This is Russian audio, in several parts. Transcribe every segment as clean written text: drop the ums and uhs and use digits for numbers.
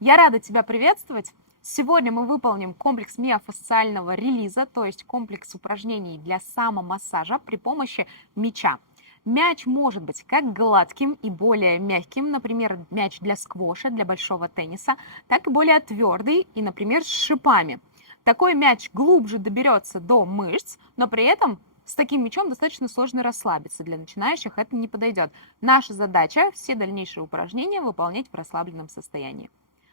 Я рада тебя приветствовать. Сегодня мы выполним комплекс миофасциального релиза, то есть комплекс упражнений для самомассажа при помощи мяча. Мяч может быть как гладким и более мягким, например, мяч для сквоша, для большого тенниса, так и более твердый и, например, с шипами. Такой мяч глубже доберется до мышц, но при этом с таким мячом достаточно сложно расслабиться. Для начинающих это не подойдет. Наша задача – все дальнейшие упражнения выполнять в расслабленном состоянии.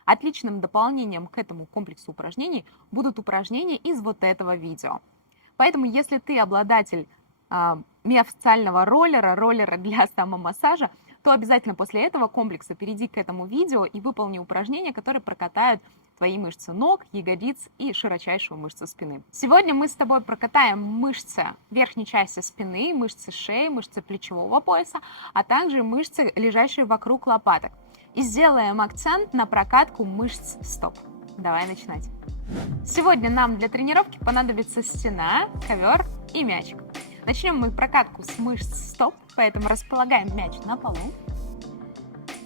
Отличным дополнением к этому комплексу упражнений будут упражнения из вот этого видео. Поэтому, если ты обладатель миофасциального роллера для самомассажа, то обязательно после этого комплекса перейди к этому видео и выполни упражнения, которые прокатают твои мышцы ног, ягодиц и широчайшую мышцу спины. Сегодня мы с тобой прокатаем мышцы верхней части спины, мышцы шеи, мышцы плечевого пояса, а также мышцы, лежащие вокруг лопаток. И сделаем акцент на прокатку мышц стоп. Давай начинать. Сегодня нам для тренировки понадобится стена, ковер и мячик. Начнем мы прокатку с мышц стоп, поэтому располагаем мяч на полу.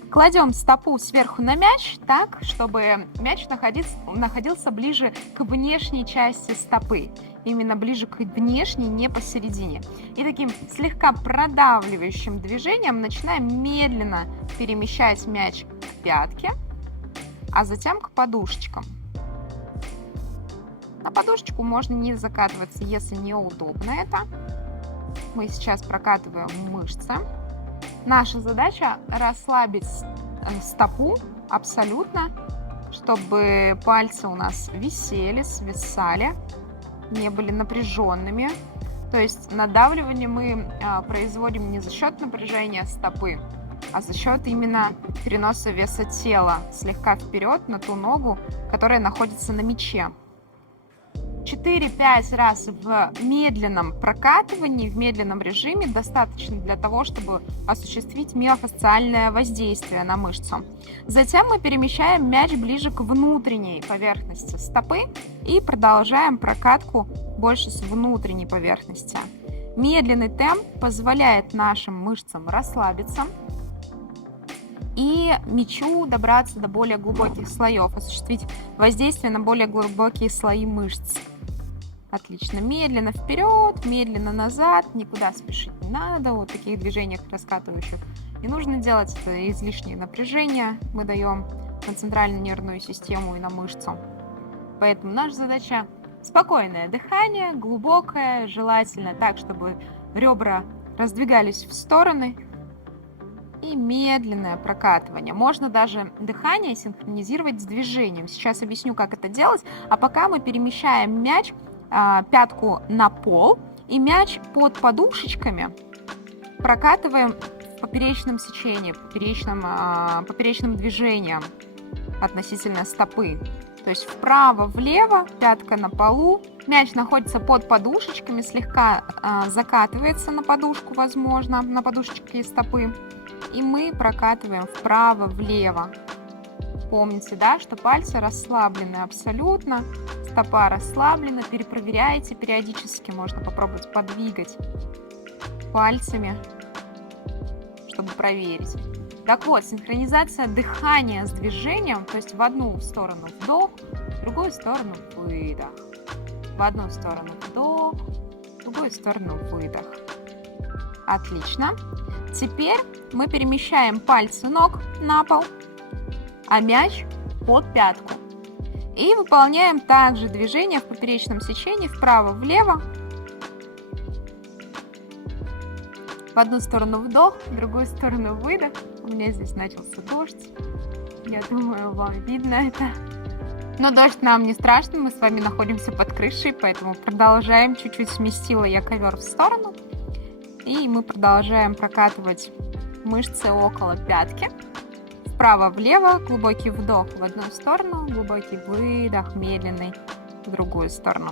Кладем стопу сверху на мяч так, чтобы мяч находился ближе к внешней части стопы. Именно ближе к внешней, не посередине. И таким слегка продавливающим движением начинаем медленно перемещать мяч к пятке, а затем к подушечкам. На подушечку можно не закатываться, если неудобно это. Мы сейчас прокатываем мышцы. Наша задача расслабить стопу абсолютно, чтобы пальцы у нас висели, свисали, не были напряженными. То есть надавливание мы производим не за счет напряжения стопы, а за счет именно переноса веса тела слегка вперед на ту ногу, которая находится на мяче. 4-5 раз в медленном прокатывании, в медленном режиме достаточно для того, чтобы осуществить миофасциальное воздействие на мышцу. Затем мы перемещаем мяч ближе к внутренней поверхности стопы и продолжаем прокатку больше с внутренней поверхности. Медленный темп позволяет нашим мышцам расслабиться и мячу добраться до более глубоких слоев, осуществить воздействие на более глубокие слои мышц. Отлично. Медленно вперед, медленно назад, никуда спешить не надо. Вот таких движениях раскатывающих не нужно делать. Это излишнее напряжение мы даем на центральную нервную систему и на мышцу. Поэтому наша задача спокойное дыхание, глубокое, желательно так, чтобы ребра раздвигались в стороны, и медленное прокатывание. Можно даже дыхание синхронизировать с движением. Сейчас объясню, как это делать. А пока мы перемещаем мяч, пятку на пол, и мяч под подушечками прокатываем в поперечном сечении, поперечным движением относительно стопы. То есть вправо-влево, пятка на полу, мяч находится под подушечками, слегка закатывается на подушку, возможно, на подушечки стопы. И мы прокатываем вправо-влево. Помните, да, что пальцы расслаблены абсолютно, стопа расслаблена. Перепроверяйте периодически, можно попробовать подвигать пальцами, чтобы проверить. Так вот, синхронизация дыхания с движением, то есть в одну сторону вдох, в другую сторону выдох. В одну сторону вдох, в другую сторону выдох. Отлично. Теперь мы перемещаем пальцы ног на пол, а мяч под пятку. И выполняем также движение в поперечном сечении вправо-влево. В одну сторону вдох, в другую сторону выдох. У меня здесь начался дождь. Я думаю, вам видно это. Но дождь нам не страшно, мы с вами находимся под крышей, поэтому продолжаем. Чуть-чуть сместила я ковер в сторону. И мы продолжаем прокатывать мышцы около пятки. Вправо-влево, глубокий вдох в одну сторону, глубокий выдох, медленный в другую сторону.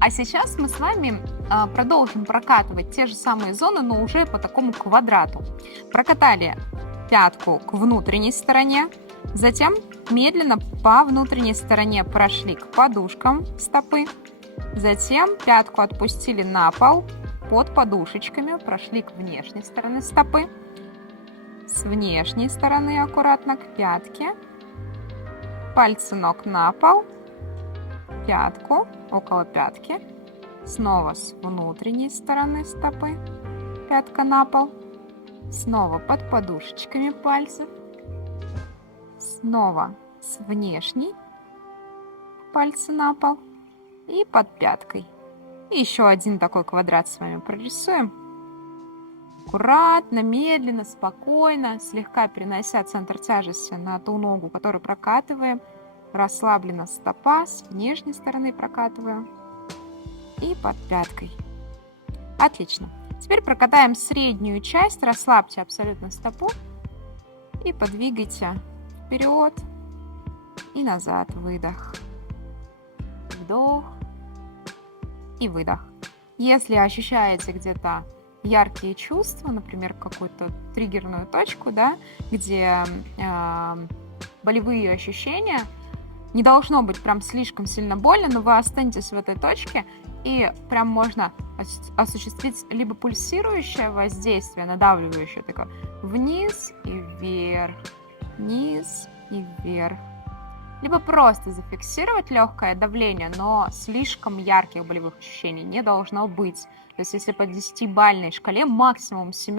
А сейчас мы с вами продолжим прокатывать те же самые зоны, но уже по такому квадрату. Прокатали пятку к внутренней стороне, затем медленно по внутренней стороне прошли к подушкам стопы, затем пятку отпустили на пол под подушечками, прошли к внешней стороне стопы, с внешней стороны аккуратно к пятке. Пальцы ног на пол. Пятку, около пятки. Снова с внутренней стороны стопы. Пятка на пол. Снова под подушечками пальцев. Снова с внешней. Пальцы на пол. И под пяткой. И еще один такой квадрат с вами прорисуем. Аккуратно, медленно, спокойно, слегка перенося центр тяжести на ту ногу, которую прокатываем. Расслаблена стопа, с внешней стороны прокатываем. И под пяткой. Отлично. Теперь прокатаем среднюю часть, расслабьте абсолютно стопу. И подвигайте вперед и назад. Выдох. Вдох и выдох. Если ощущаете где-то яркие чувства, например, какую-то триггерную точку, да, где болевые ощущения, не должно быть прям слишком сильно больно, но вы останетесь в этой точке, и прям можно осуществить либо пульсирующее воздействие, надавливающее такое, вниз и вверх, вниз и вверх. Либо просто зафиксировать легкое давление, но слишком ярких болевых ощущений не должно быть. То есть если по 10-бальной шкале максимум 7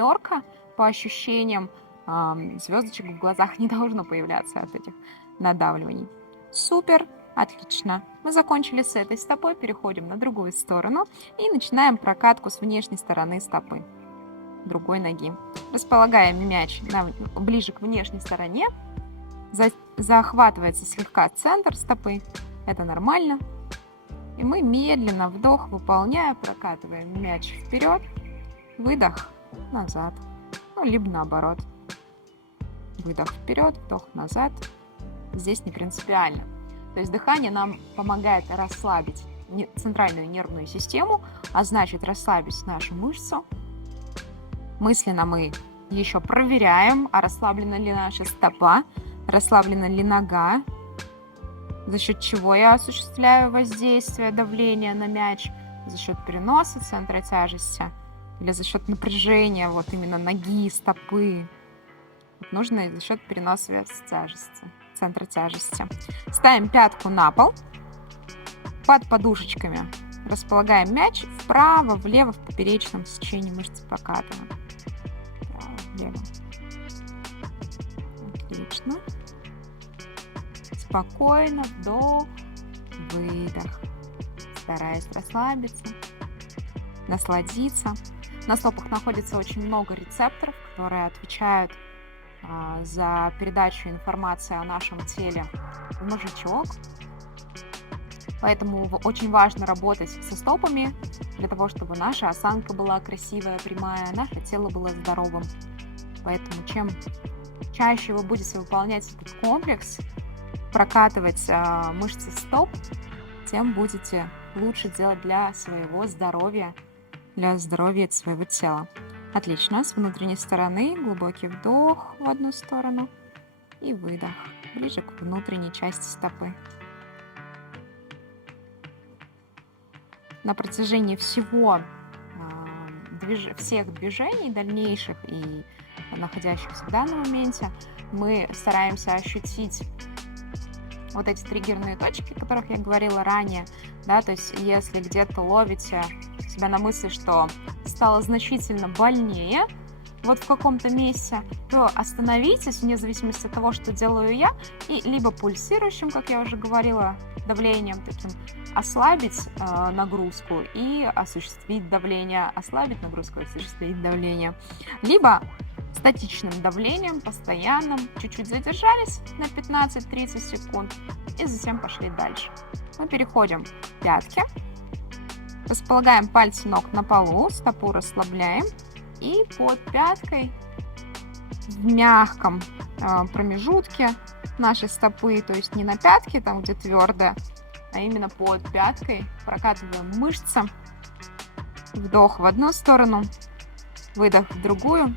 по ощущениям, звездочек в глазах не должно появляться от этих надавливаний. Супер, отлично. Мы закончили с этой стопой, переходим на другую сторону и начинаем прокатку с внешней стороны стопы другой ноги. Располагаем мяч ближе к внешней стороне. Захватывается слегка центр стопы. Это нормально. И мы медленно вдох выполняя, прокатываем мяч вперед, выдох назад. Ну, либо наоборот. Выдох вперед, вдох назад. Здесь не принципиально. То есть дыхание нам помогает расслабить центральную нервную систему, а значит расслабить нашу мышцу. Мысленно мы еще проверяем, а расслаблена ли наша стопа, расслаблена ли нога, за счет чего я осуществляю воздействие, давление на мяч, за счет переноса центра тяжести или за счет напряжения вот именно ноги, стопы. Вот нужно за счет переноса веса тяжести, центра тяжести. Ставим пятку на пол, под подушечками располагаем мяч вправо, влево, в поперечном сечении мышцы прокатываем. Вправо, влево. Отлично. Спокойно, вдох, выдох. Стараясь расслабиться, насладиться. На стопах находится очень много рецепторов, которые отвечают за передачу информации о нашем теле в мозжечок. Поэтому очень важно работать со стопами, для того, чтобы наша осанка была красивая, прямая, наше тело было здоровым. Поэтому чем чаще вы будете выполнять этот комплекс, прокатывать мышцы стоп, тем будете лучше делать для своего здоровья, для здоровья своего тела. Отлично. С внутренней стороны глубокий вдох в одну сторону и выдох ближе к внутренней части стопы. На протяжении всех движений дальнейших и находящихся в данном моменте мы стараемся ощутить вот эти триггерные точки, о которых я говорила ранее, да, то есть если где-то ловите себя на мысли, что стало значительно больнее вот в каком-то месте, то остановитесь вне зависимости от того, что делаю я, и либо пульсирующим, как я уже говорила, давлением таким, ослабить нагрузку и осуществить давление, ослабить нагрузку и осуществить давление, либо статичным давлением, постоянным, чуть-чуть задержались на 15-30 секунд и затем пошли дальше. Мы переходим к пятке, располагаем пальцы ног на полу, стопу расслабляем и под пяткой в мягком промежутке нашей стопы, то есть не на пятке, там где твердо, а именно под пяткой прокатываем мышцы. Вдох в одну сторону, выдох в другую.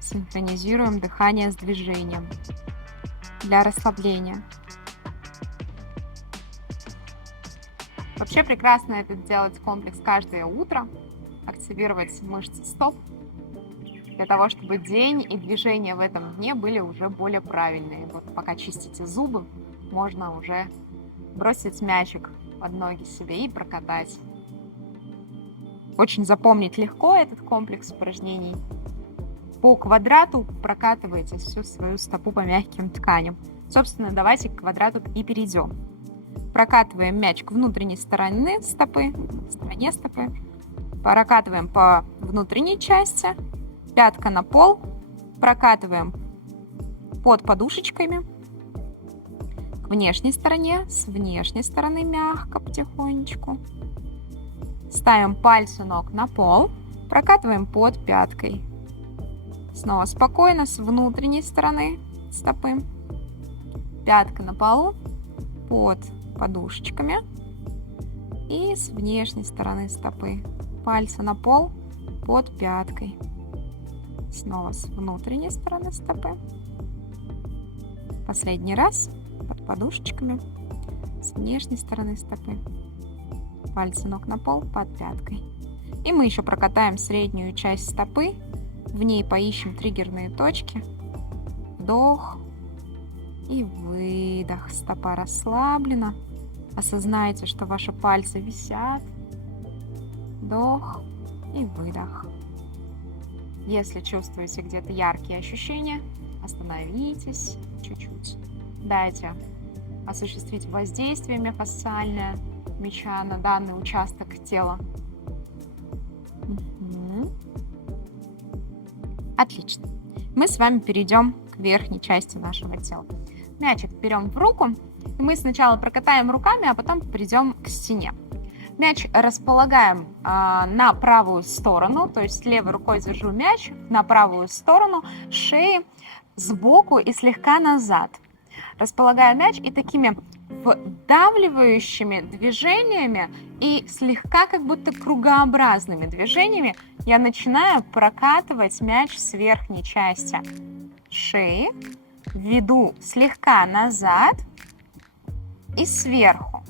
Синхронизируем дыхание с движением для расслабления. Вообще прекрасно это делать комплекс каждое утро, активировать мышцы стоп, для того, чтобы день и движения в этом дне были уже более правильные. Вот пока чистите зубы, можно уже бросить мячик под ноги себе и прокатать. Очень запомнить легко этот комплекс упражнений. По квадрату прокатываете всю свою стопу по мягким тканям. Собственно, давайте к квадрату и перейдем. Прокатываем мяч к внутренней стороне стопы, прокатываем по внутренней части, пятка на пол, прокатываем под подушечками к внешней стороне, с внешней стороны мягко, потихонечку. Ставим пальцы ног на пол, прокатываем под пяткой. Снова спокойно с внутренней стороны стопы. Пятка на полу, под подушечками. И с внешней стороны стопы. Пальцы на пол, под пяткой. Снова с внутренней стороны стопы. Последний раз под подушечками. С внешней стороны стопы. Пальцы ног на пол, под пяткой. И мы еще прокатаем среднюю часть стопы. В ней поищем триггерные точки. Вдох и выдох. Стопа расслаблена. Осознайте, что ваши пальцы висят. Вдох и выдох. Если чувствуете где-то яркие ощущения, остановитесь чуть-чуть. Дайте осуществить воздействие миофасциальное мяча на данный участок тела. Отлично. Мы с вами перейдем к верхней части нашего тела. Мячик берем в руку. И мы сначала прокатаем руками, а потом придем к стене. Мяч располагаем на правую сторону, то есть левой рукой держу мяч на правую сторону шеи, сбоку и слегка назад. Располагаю мяч и такими вдавливающими движениями и слегка как будто кругообразными движениями я начинаю прокатывать мяч с верхней части шеи, веду слегка назад и сверху.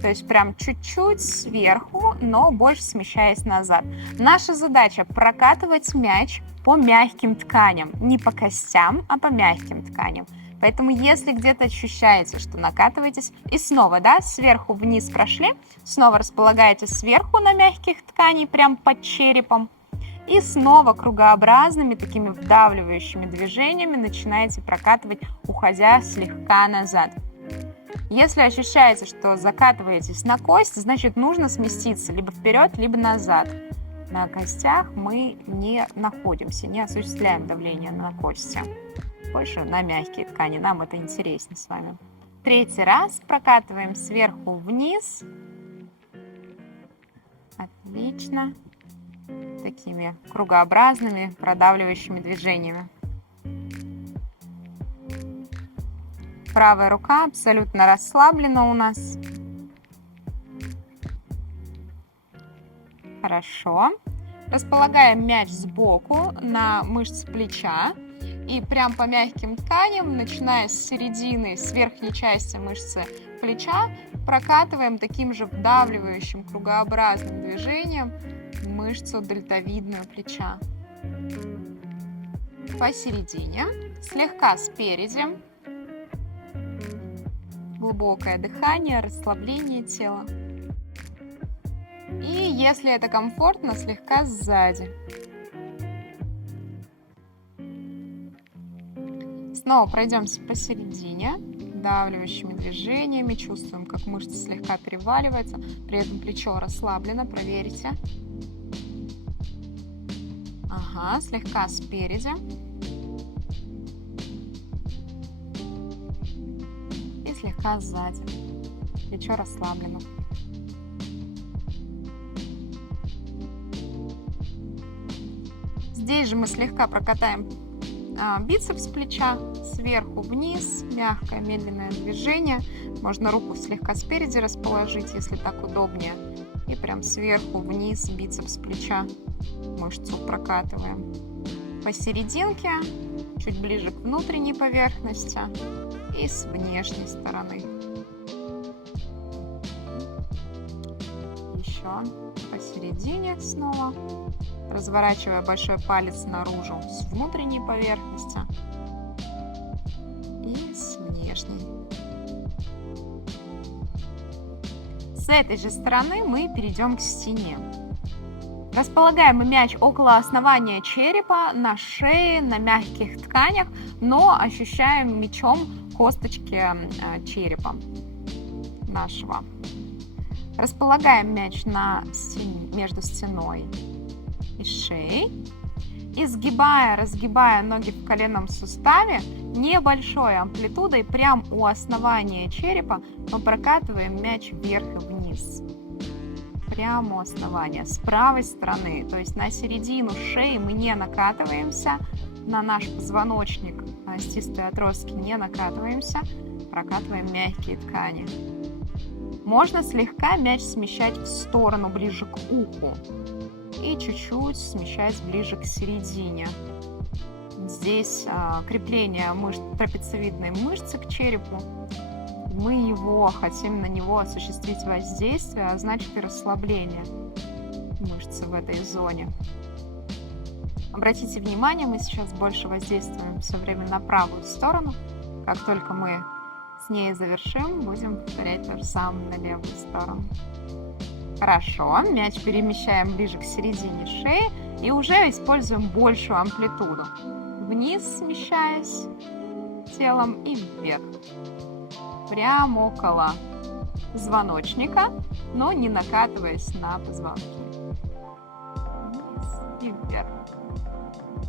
То есть прям чуть-чуть сверху, но больше смещаясь назад. Наша задача прокатывать мяч по мягким тканям. Не по костям, а по мягким тканям. Поэтому если где-то ощущаете, что накатываетесь, и снова, да, сверху вниз прошли, снова располагаете сверху на мягких тканей, прям под черепом, и снова кругообразными такими вдавливающими движениями начинаете прокатывать, уходя слегка назад. Если ощущаете, что закатываетесь на кость, значит нужно сместиться либо вперед, либо назад. На костях мы не находимся, не осуществляем давление на кости. Больше на мягкие ткани, нам это интереснее с вами. Третий раз прокатываем сверху вниз. Отлично. Такими кругообразными продавливающими движениями. Правая рука абсолютно расслаблена у нас. Хорошо. Располагаем мяч сбоку на мышцы плеча. И прям по мягким тканям, начиная с середины, с верхней части мышцы плеча, прокатываем таким же вдавливающим кругообразным движением мышцу дельтовидную плеча. Посередине, слегка спереди. Глубокое дыхание, расслабление тела. И если это комфортно, слегка сзади. Снова пройдемся посередине, вдавливающими движениями. Чувствуем, как мышцы слегка переваливаются. При этом плечо расслаблено. Проверьте. Ага, слегка спереди. И слегка сзади. Плечо расслаблено. Здесь же мы слегка прокатаем бицепс плеча сверху вниз, мягкое медленное движение. Можно руку слегка спереди расположить, если так удобнее. И прям сверху вниз бицепс плеча мышцу прокатываем. Посерединке, чуть ближе к внутренней поверхности и с внешней стороны. Еще. посередине снова, разворачивая большой палец наружу с внутренней поверхности и с внешней. С этой же стороны мы перейдем к стене. Располагаем мы мяч около основания черепа, на шее, на мягких тканях, но ощущаем мячом косточки черепа нашего. Располагаем мяч между стеной и шеей. И разгибая ноги в коленном суставе, небольшой амплитудой, прямо у основания черепа, мы прокатываем мяч вверх и вниз. Прямо у основания, с правой стороны, то есть на середину шеи мы не накатываемся, на наш позвоночник, на остистые отростки не накатываемся, прокатываем мягкие ткани. Можно слегка мяч смещать в сторону, ближе к уху, и чуть-чуть смещать ближе к середине. Здесь крепление трапециевидной мышцы к черепу. Мы хотим на него осуществить воздействие, а значит и расслабление мышцы в этой зоне. Обратите внимание, мы сейчас больше воздействуем все время на правую сторону. Как только мы с ней завершим, будем повторять то же самое на левую сторону. Хорошо, мяч перемещаем ближе к середине шеи и уже используем большую амплитуду. Вниз смещаясь телом и вверх. Прямо около позвоночника, но не накатываясь на позвонки. Вниз и вверх.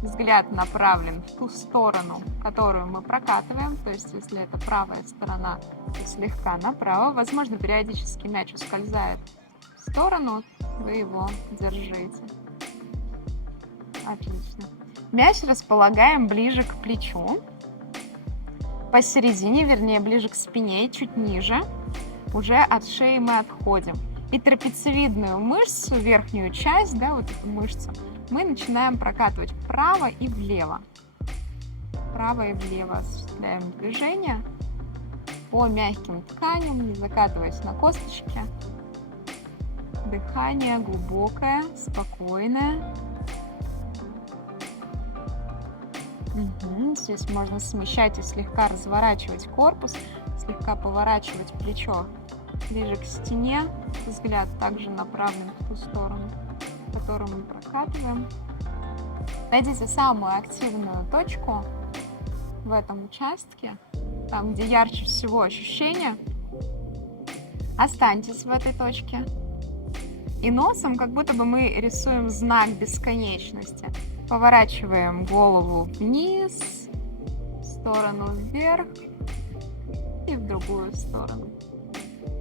Взгляд направлен в ту сторону, которую мы прокатываем, то есть если это правая сторона, то слегка направо. Возможно, периодически мяч ускользает в сторону, вы его держите. Отлично. Мяч располагаем ближе к плечу, посередине, вернее, ближе к спине, чуть ниже. Уже от шеи мы отходим. И трапециевидную мышцу, верхнюю часть, вот эту мышцу, мы начинаем прокатывать вправо и влево. Вправо и влево осуществляем движение по мягким тканям, не закатываясь на косточки. Дыхание глубокое, спокойное. Здесь можно смещать и слегка разворачивать корпус, слегка поворачивать плечо ближе к стене. Взгляд также направлен в ту сторону, которую мы прокатываем. Найдите самую активную точку в этом участке, там, где ярче всего ощущения. Останьтесь в этой точке. И носом как будто бы мы рисуем знак бесконечности. Поворачиваем голову вниз, в сторону вверх и в другую сторону.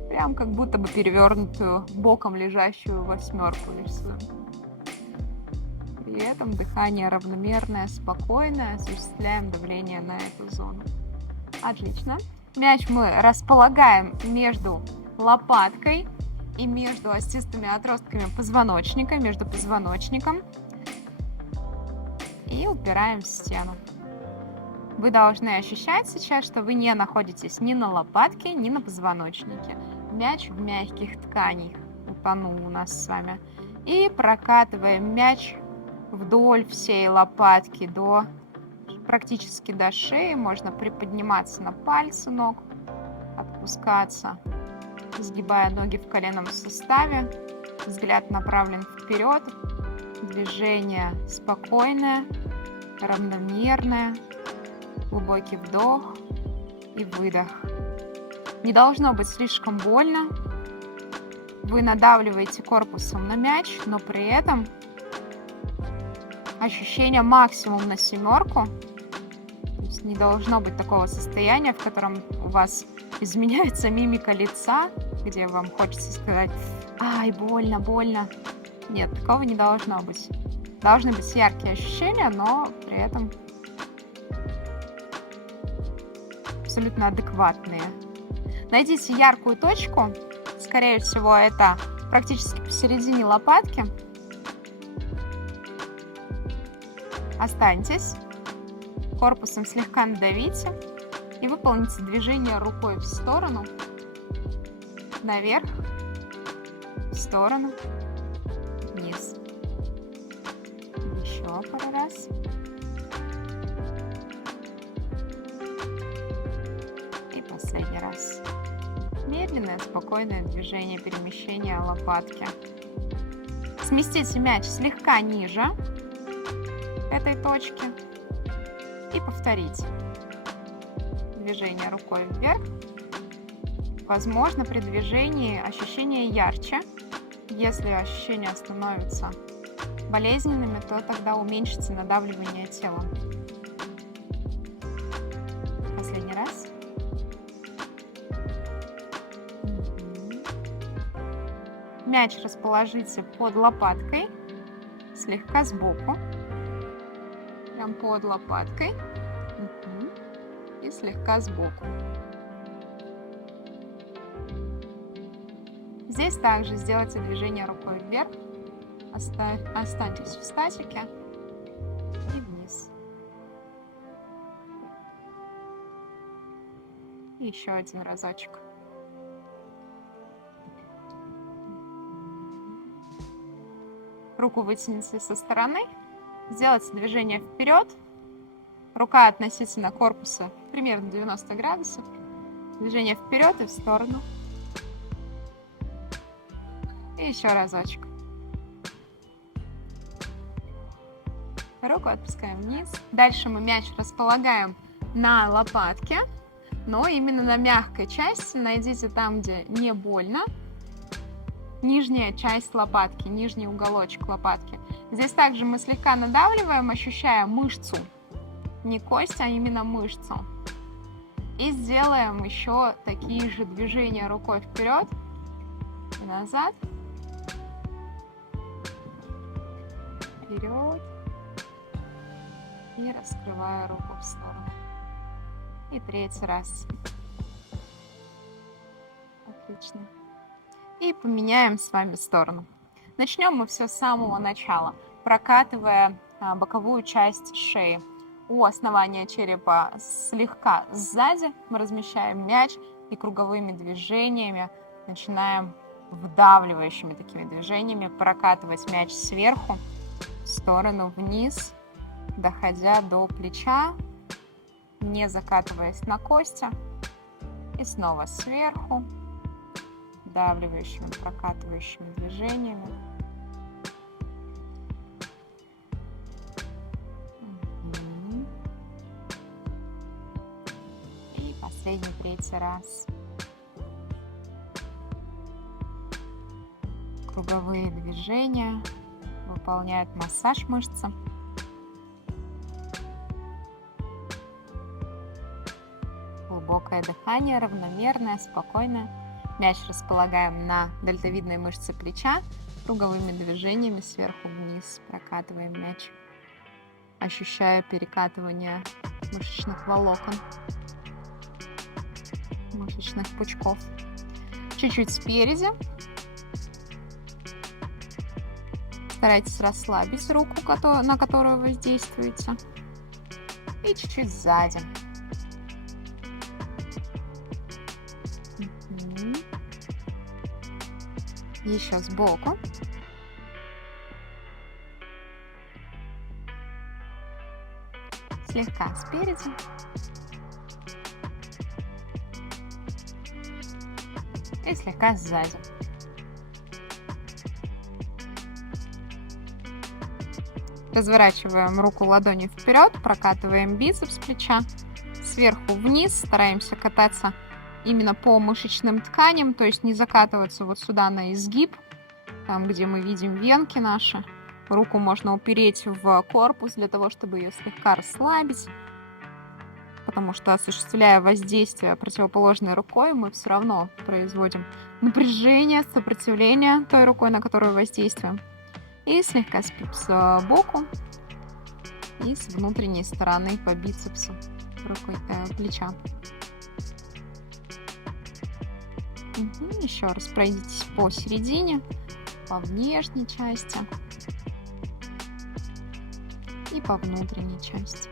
Прям как будто бы перевернутую, боком лежащую восьмерку рисуем. При этом дыхание равномерное, спокойное, осуществляем давление на эту зону. Отлично. Мяч мы располагаем между лопаткой и между остистыми отростками позвоночника, между позвоночником. И упираем в стену. Вы должны ощущать сейчас, что вы не находитесь ни на лопатке, ни на позвоночнике. Мяч в мягких тканях утонул у нас с вами. И прокатываем мяч вдоль всей лопатки практически до шеи. Можно приподниматься на пальцы ног, отпускаться, сгибая ноги в коленном суставе. Взгляд направлен вперед. Движение спокойное, равномерное. Глубокий вдох и выдох. Не должно быть слишком больно. Вы надавливаете корпусом на мяч, но при этом ощущение максимум на семерку. То есть не должно быть такого состояния, в котором у вас изменяется мимика лица, где вам хочется сказать: «Ай, больно, больно». Нет, такого не должно быть. Должны быть яркие ощущения, но при этом абсолютно адекватные. Найдите яркую точку. Скорее всего, это практически посередине лопатки. Останьтесь. Корпусом слегка надавите. И выполните движение рукой в сторону, наверх, в сторону, Еще пару раз. И последний раз. Медленное, спокойное движение перемещения лопатки. Сместите мяч слегка ниже этой точки и повторите. Движение рукой вверх. Возможно, при движении ощущения ярче. Если ощущения становятся болезненными, то тогда уменьшите надавливание тела. Последний раз. Мяч расположите под лопаткой, слегка сбоку. Прям под лопаткой. И слегка сбоку. Здесь также сделайте движение рукой вверх. Останьтесь в статике и вниз. И еще один разочек. Руку вытяните со стороны. Сделайте движение вперед. Рука относительно корпуса примерно 90 градусов. Движение вперед и в сторону. И еще разочек. Руку отпускаем вниз. Дальше мы мяч располагаем на лопатке, но именно на мягкой части. Найдите там, где не больно. Нижняя часть лопатки, нижний уголочек лопатки. Здесь также мы слегка надавливаем, ощущая мышцу. Не кость, а именно мышцу. И сделаем еще такие же движения рукой вперед и назад. Вперед. И раскрываю руку в сторону. И третий раз. Отлично. И поменяем с вами сторону. Начнем мы все с самого начала, прокатывая боковую часть шеи. У основания черепа слегка сзади мы размещаем мяч и круговыми движениями начинаем вдавливающими такими движениями прокатывать мяч сверху в сторону вниз, доходя до плеча, не закатываясь на кости. И снова сверху, вдавливающими, прокатывающими движениями. И последний, третий раз. Круговые движения выполняют массаж мышцы. Глубокое дыхание, равномерное, спокойное. Мяч располагаем на дельтовидной мышце плеча. Круговыми движениями сверху вниз прокатываем мяч. Ощущаю перекатывание мышечных волокон, мышечных пучков. Чуть-чуть спереди. Старайтесь расслабить руку, на которую вы воздействуете. И чуть-чуть сзади. Еще сбоку. Слегка спереди. И слегка сзади. Разворачиваем руку ладонью вперед, прокатываем бицепс плеча. Сверху вниз стараемся кататься именно по мышечным тканям, то есть не закатываться вот сюда на изгиб, там, где мы видим венки наши. Руку можно упереть в корпус для того, чтобы ее слегка расслабить, потому что, осуществляя воздействие противоположной рукой, мы все равно производим напряжение, сопротивление той рукой, на которую воздействуем. И слегка сбоку и с внутренней стороны по бицепсу плеча. Еще раз пройдитесь по середине, по внешней части и по внутренней части.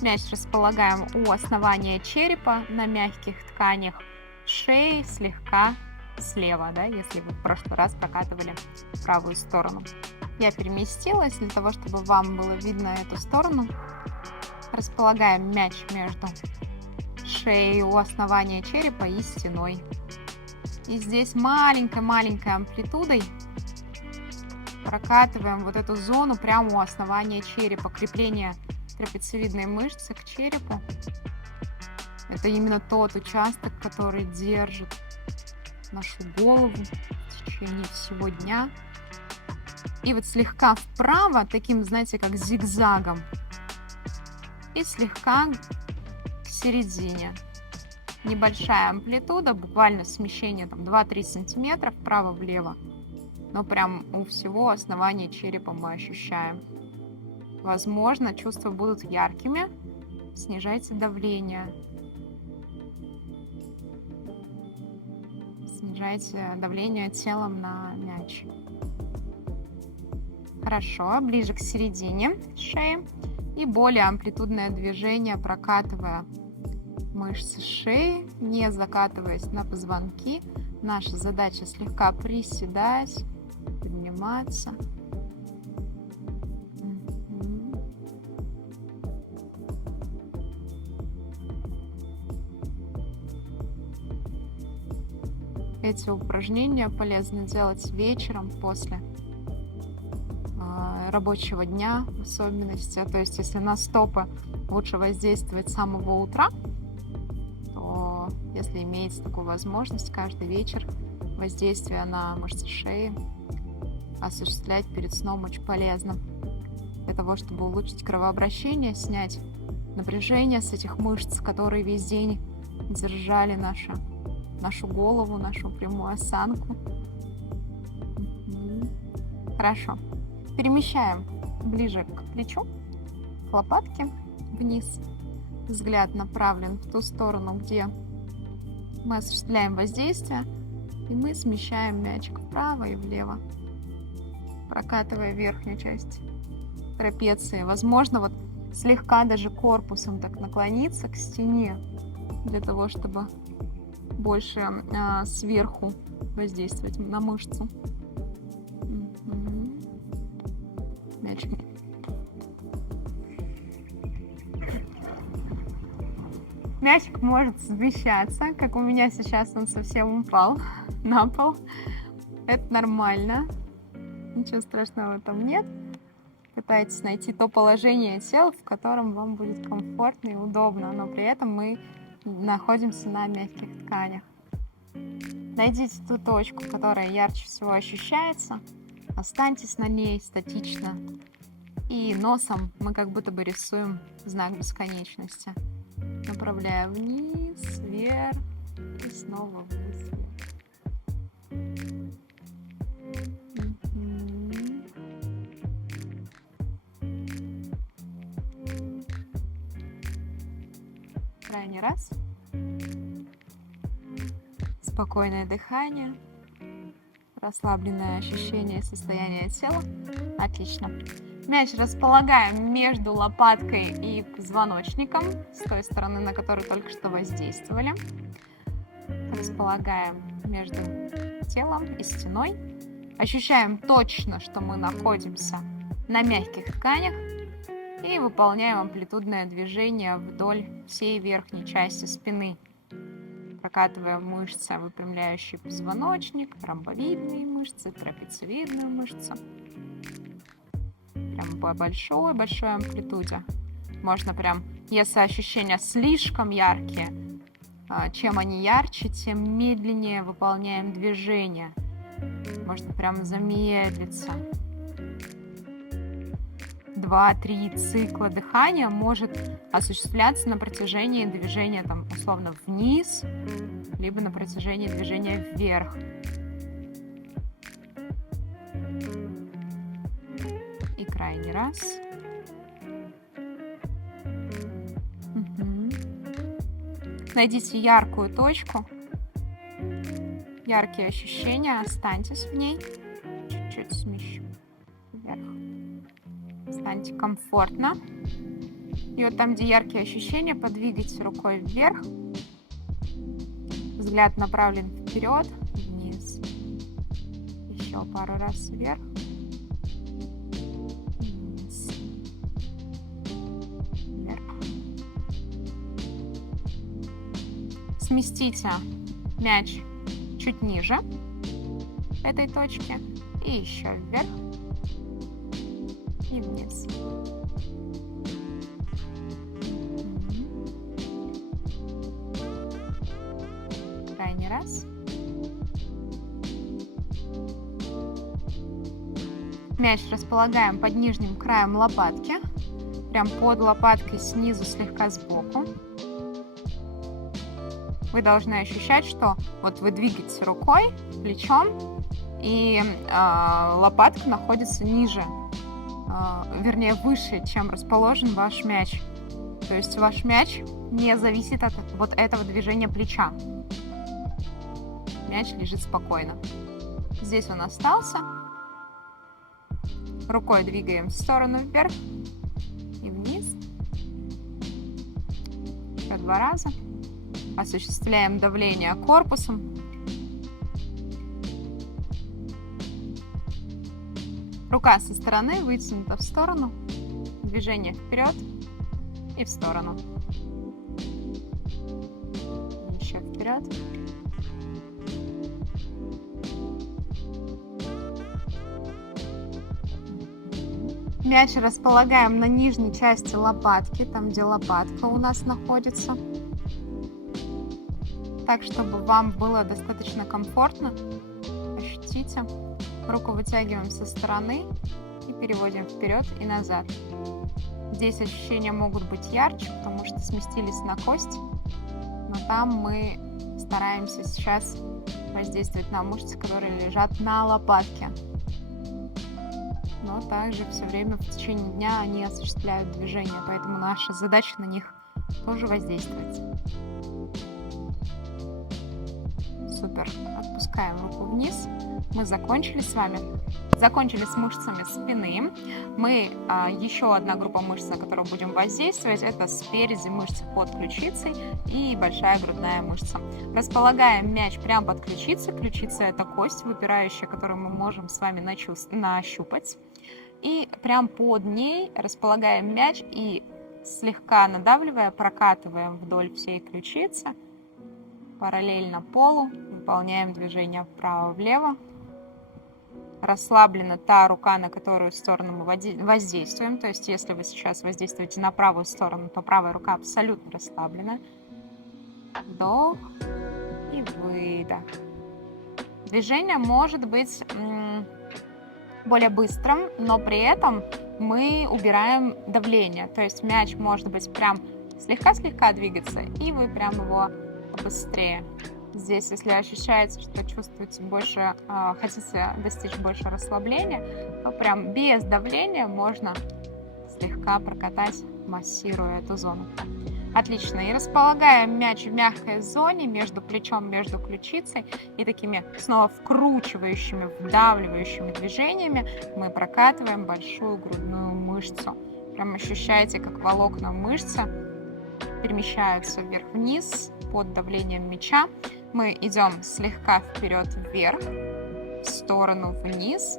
Мяч располагаем у основания черепа на мягких тканях шеи слегка слева, да, если вы в прошлый раз прокатывали в правую сторону. Я переместилась для того, чтобы вам было видно эту сторону. Располагаем мяч между шеей у основания черепа и стеной. И здесь маленькой-маленькой амплитудой прокатываем вот эту зону прямо у основания черепа, крепление трапециевидной мышцы к черепу. Это именно тот участок, который держит нашу голову в течение всего дня. И вот слегка вправо, таким, знаете, как зигзагом, и слегка к середине. Небольшая амплитуда, буквально смещение там 2-3 сантиметра вправо-влево, но прям у всего основания черепа мы ощущаем. Возможно, чувства будут яркими. Снижайте давление. Снижайте давление телом на мяч. Хорошо, ближе к середине шеи. И более амплитудное движение, прокатывая мышцы шеи, не закатываясь на позвонки. Наша задача слегка приседать, подниматься. Эти упражнения полезно делать вечером после рабочего дня в особенности. То есть, если на стопы лучше воздействовать с самого утра, то если имеется такую возможность, каждый вечер воздействие на мышцы шеи осуществлять перед сном очень полезно. Для того, чтобы улучшить кровообращение, снять напряжение с этих мышц, которые весь день держали нашу голову, нашу прямую осанку. Хорошо. Перемещаем ближе к плечу, к лопатке, вниз. Взгляд направлен в ту сторону, где мы осуществляем воздействие. И мы смещаем мячик вправо и влево, прокатывая верхнюю часть трапеции. Возможно, вот слегка даже корпусом так наклониться к стене, для того, чтобы больше сверху воздействовать на мышцу. Мячик. Мячик может смещаться, как у меня сейчас он совсем упал на пол. Это нормально. Ничего страшного в этом нет. Пытайтесь найти то положение тела, в котором вам будет комфортно и удобно, но при этом мы находимся на мягких тканях. Найдите ту точку, которая ярче всего ощущается. Останьтесь на ней статично. И носом мы как будто бы рисуем знак бесконечности. Направляя вниз, вверх и снова вниз. Крайний раз. Спокойное дыхание. Расслабленное ощущение и состояние тела. Отлично. Мяч располагаем между лопаткой и позвоночником, с той стороны, на которую только что воздействовали. Располагаем между телом и стеной. Ощущаем точно, что мы находимся на мягких тканях и выполняем амплитудное движение вдоль всей верхней части спины. Прокатывая мышцы, выпрямляющие позвоночник, ромбовидные мышцы, трапециевидную мышцу. Прям по большой-большой амплитуде. Можно прям, если ощущения слишком яркие, чем они ярче, тем медленнее выполняем движение. Можно прям замедлиться. 2-3 цикла дыхания может осуществляться на протяжении движения, там, условно, вниз, либо на протяжении движения вверх. И крайний раз. Найдите яркую точку, яркие ощущения, останьтесь в ней. Чуть-чуть смещу вверх. Станьте комфортно. И вот там, где яркие ощущения, подвигайте рукой вверх. Взгляд направлен вперед, вниз. Еще пару раз вверх. Сместите мяч чуть ниже этой точки и еще вверх и вниз. Крайний раз. Мяч располагаем под нижним краем лопатки, прям под лопаткой снизу, слегка сбоку. Вы должны ощущать, что вот вы двигаете рукой, плечом, и лопатка находится ниже, вернее выше, чем расположен ваш мяч. То есть ваш мяч не зависит от вот этого движения плеча. Мяч лежит спокойно. Здесь он остался. Рукой двигаем в сторону вверх и вниз. Еще 2 раза. Осуществляем давление корпусом. Рука со стороны вытянута в сторону. Движение вперед и в сторону. Еще вперед. Мяч располагаем на нижней части лопатки, там, где лопатка у нас находится. Так, чтобы вам было достаточно комфортно. Ощутите. Руку вытягиваем со стороны и переводим вперед и назад. Здесь ощущения могут быть ярче, потому что сместились на кость. Но там мы стараемся сейчас воздействовать на мышцы, которые лежат на лопатке. Но также все время в течение дня они осуществляют движение, поэтому наша задача на них тоже воздействовать. Супер. Отпускаем руку вниз. Мы закончили с вами. Закончили с мышцами спины. Мы еще одна группа мышц, на которую будем воздействовать, это спереди мышцы под ключицей и большая грудная мышца. Располагаем мяч прямо под ключицей. Ключица — это кость выпирающая, которую мы можем с вами нащупать. И прям под ней располагаем мяч и слегка надавливая, прокатываем вдоль всей ключицы, параллельно полу, выполняем движение вправо-влево. Расслаблена та рука, на которую сторону мы воздействуем. То есть, если вы сейчас воздействуете на правую сторону, то правая рука абсолютно расслаблена. Вдох и выдох. Движение может быть более быстрым, но при этом мы убираем давление. То есть мяч может быть прям слегка-слегка двигаться, и вы прям его быстрее. Здесь, если ощущаете, что чувствуете больше, хотите достичь больше расслабления, то прям без давления можно слегка прокатать, массируя эту зону. Отлично. И располагаем мяч в мягкой зоне между плечом, между ключицей. И такими снова вкручивающими, вдавливающими движениями мы прокатываем большую грудную мышцу. Прям ощущаете, как волокна мышцы перемещаются вверх-вниз под давлением мяча. Мы идем слегка вперед-вверх, в сторону вниз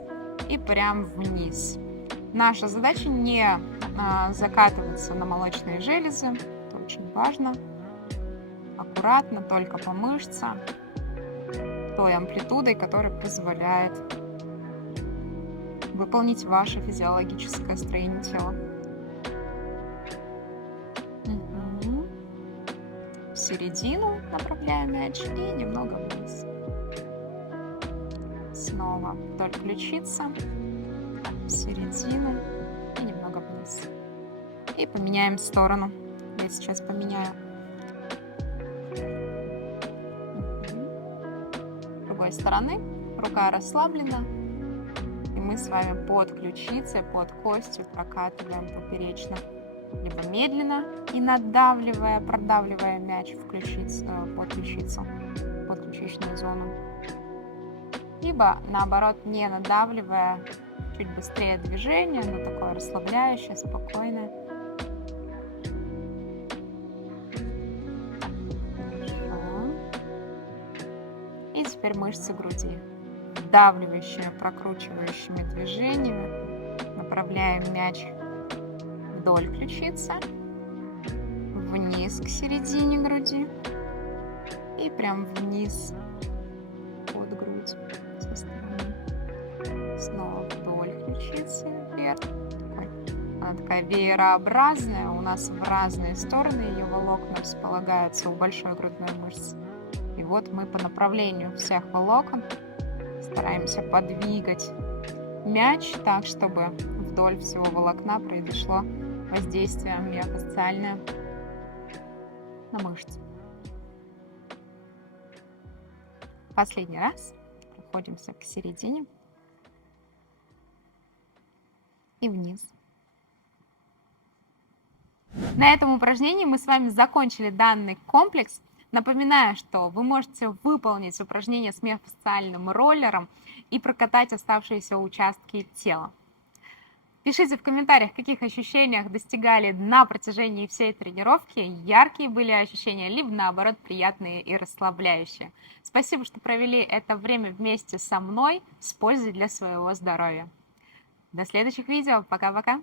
и прям вниз. Наша задача не закатываться на молочные железы. Это очень важно. Аккуратно, только по мышцам, той амплитудой, которая позволяет выполнить ваше физиологическое строение тела. В середину направляем мяч и немного вниз. Снова вдоль ключицы, в середину и немного вниз. И поменяем сторону. Я сейчас поменяю. С другой стороны рука расслаблена. И мы с вами под ключицей, под костью прокатываем поперечно. Либо медленно и надавливая, продавливая мяч в ключицу, под ключичную зону. Либо наоборот, не надавливая, чуть быстрее движение, но такое расслабляющее, спокойное. Хорошо. И теперь мышцы груди. Вдавливающими, прокручивающими движениями направляем мяч вдоль ключицы, вниз к середине груди И прям вниз под грудь со стороны. Снова вдоль ключицы вверх. Она такая веерообразная. У нас в разные стороны ее волокна располагаются у большой грудной мышцы. И вот мы по направлению всех волокон стараемся подвигать мяч так, чтобы вдоль всего волокна произошло воздействие миофасциальное на мышцы. Последний раз проходимся к середине и вниз. На этом упражнении мы с вами закончили данный комплекс. Напоминаю, что вы можете выполнить упражнение с миофасциальным роллером и прокатать оставшиеся участки тела. Пишите в комментариях, каких ощущениях достигали на протяжении всей тренировки. Яркие были ощущения, либо наоборот приятные и расслабляющие. Спасибо, что провели это время вместе со мной с пользой для своего здоровья. До следующих видео. Пока-пока.